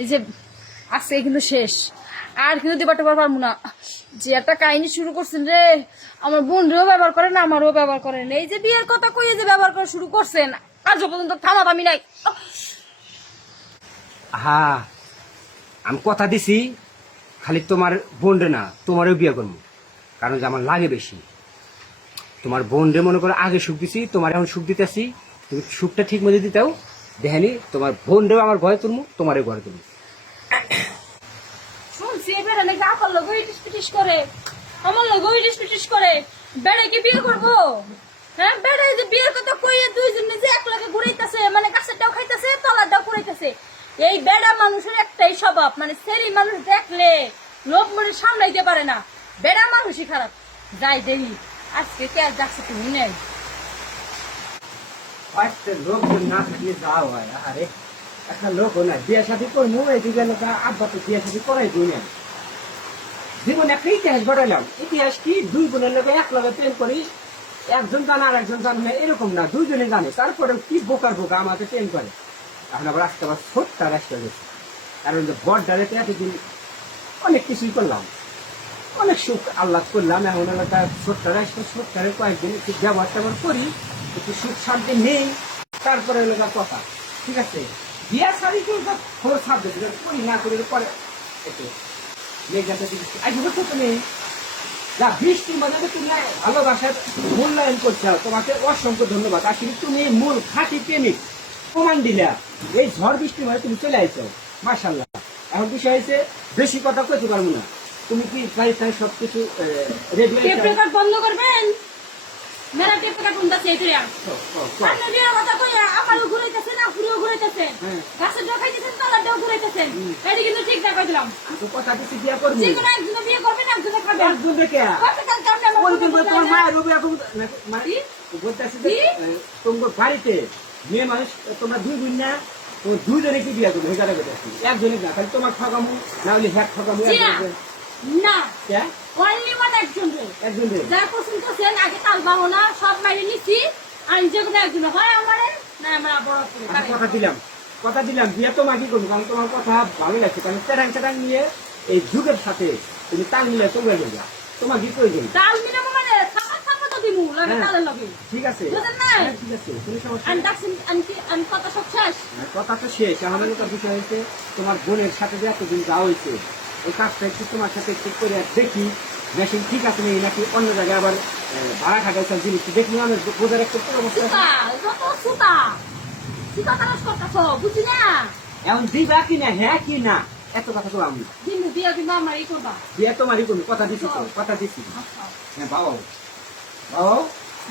এই যে আজকে কিন্তু শেষ। আর কিন্তু দিবাটা পারব না। যে একটা কাহিনী শুরু করছেন রে, আমার বোনরেও ব্যবহার করেন আমারও ব্যবহার করেন এই যে বিয়ের কথা কইয়ে যে ব্যবহার করা শুরু করছেন, আজও পর্যন্ত থামা থামি নাই। হ্যাঁ আমি কথা দিছি, খালি তোমার বোনরে না, তোমারও বিয়ে করব। কারণ যে আমার লাগে বেশি। তোমার বোনরে মনে করো আগে সুখ দিছি, তোমার এখন সুখ দিতেছি। তুমি সুখটা ঠিক মতো দিতেও, দেখেনি, তোমার বোনরেও আমার ঘরে তুলবো, তোমারও ঘরে তুলবো। আপার লোক ইটিস পিটিস করে। আমার লোক ইটিস পিটিস করে। বেড়ে বিয়ে করব? হ্যাঁ বেড়ে যে বিয়ের কথা কইয়ে দুইজনে যে এক লগে ঘুরাইতেছে মানে গাছেরটাও খাইতেছে তলাটাও ঘুরাইতেছে এই বেড়া মানুষের একটাই স্বভাব মানে সেরি মানুষ দেখলে লোভ মনে সামলাইতে পারে না। বেড়া মানুষই খারাপ। যাই দেরি আজকে কে আর যাচ্ছে তুমি নেই। লোক না থাকলে হয় আরে একটা লোক না, বিয়ে শাদি করব এদিকে লোক আব্বা তো বিয়ে শাদি করাই দিই না জীবনে একটা ইতিহাস ঘটালাম ইতিহাস কি? দুই বোনের লোকে এক লগে প্রেম করিস একজন জানে আর একজন জানে এরকম না, দুইজনে জানে। তারপরে কি বোকার বোকা আমাকে প্রেম করে? এখন আবার আজকে আবার ছোট্ট রাস্তা গেছে কারণ যে বড় ডালেতে এতদিন অনেক কিছুই করলাম। অনেক সুখ আল্লাহ করলাম, এখন এলাকা ছোট্ট রাস্তা ছোট্টারে কয়েকদিন একটু ব্যবহার ট্যাবহার করি, একটু সুখ শান্তি নেই, তারপরে এলাকার কথা। ঠিক আছে? বিয়া শাড়ি কিন্তু খবর ছাপবে করি না করি পরে। একটু আজ বছর তো যা বৃষ্টির মধ্যে তুমি ভালোবাসার মূল্যায়ন করছ তোমাকে অসংখ্য ধন্যবাদ আসলে তুমি মূল খাঁটি প্রেমিক প্রমাণ দিলা এই ঝড় মধ্যে তুমি চলে আইছো মার্শাল্লাহ এখন বিষয় হয়েছে বেশি কথা কইতে পারব না তুমি কি গাড়ি টেপ বন্ধ করবেন মেরা টেপ এটা কথা ঘুরাইতেছেন হ্যাঁ। গাছের ডাও খাইতেছেন তলার ডাও ঘুরাইতেছেন। এটা কিন্তু ঠিক না কই কথা দিচ্ছি বিয়া করবি? যে কোনো একজনে বিয়ে একজনে মায়ের মানে কি? যে তোমার বাড়িতে মেয়ে মানুষ তোমরা দুই বোন না তো দুইজনে কি বিয়া করবে? হেজারা করতেছি একজনে না তাহলে তোমার ঠকামু না হলে হ্যাক ঠকামু না। একজনে না। কে? অনলি ওয়ান একজন রে। একজনে যা পছন্দ করছেন আগে তাল পাবো না সব মাইনে নিচ্ছি আর যে কোনো একজন হয় আমারে না আমার বড় কথা দিলাম। কথা দিলাম বিয়ে তো মাকি করব? কারণ তোমার কথা ভালো লাগছে। কারণ চেটাং চেটাং নিয়ে এই যুগের সাথে তুমি তাল মিলে চলে যাবে তোমার কি প্রয়োজন? তাল মিলে মানে ঠিক আছে। ঠিক আছে। কথা কথা তো শেষ। আমাদের বিষয় হয়েছে তোমার বোনের সাথে যে এতদিন যাওয়া হয়েছে এই কাজটা একটু তোমার সাথে একটু করে দেখি। মেশিন ঠিক আছে নেই নাকি অন্য জায়গায় আবার ভাড়া খাটাইছে জিনিস দেখলি আমি বোঝার একটা পরামর্শ করতেছ? বুঝি না? এখন দিবা কি না হ্যাঁ কি না? এত কথা তো আমি। বিয়া কিন্তু আমার ই করবা। বিয়ে তোমারই করব কথা দিছি কথা দিছি। হ্যাঁ বাবা বাবা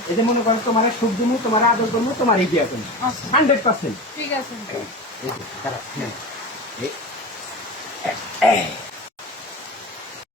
এই মনে করো তোমার সুখ দিমু তোমার আদর করব তোমার এই বিয়ে করব আচ্ছা। Hundred percent. ঠিক আছে।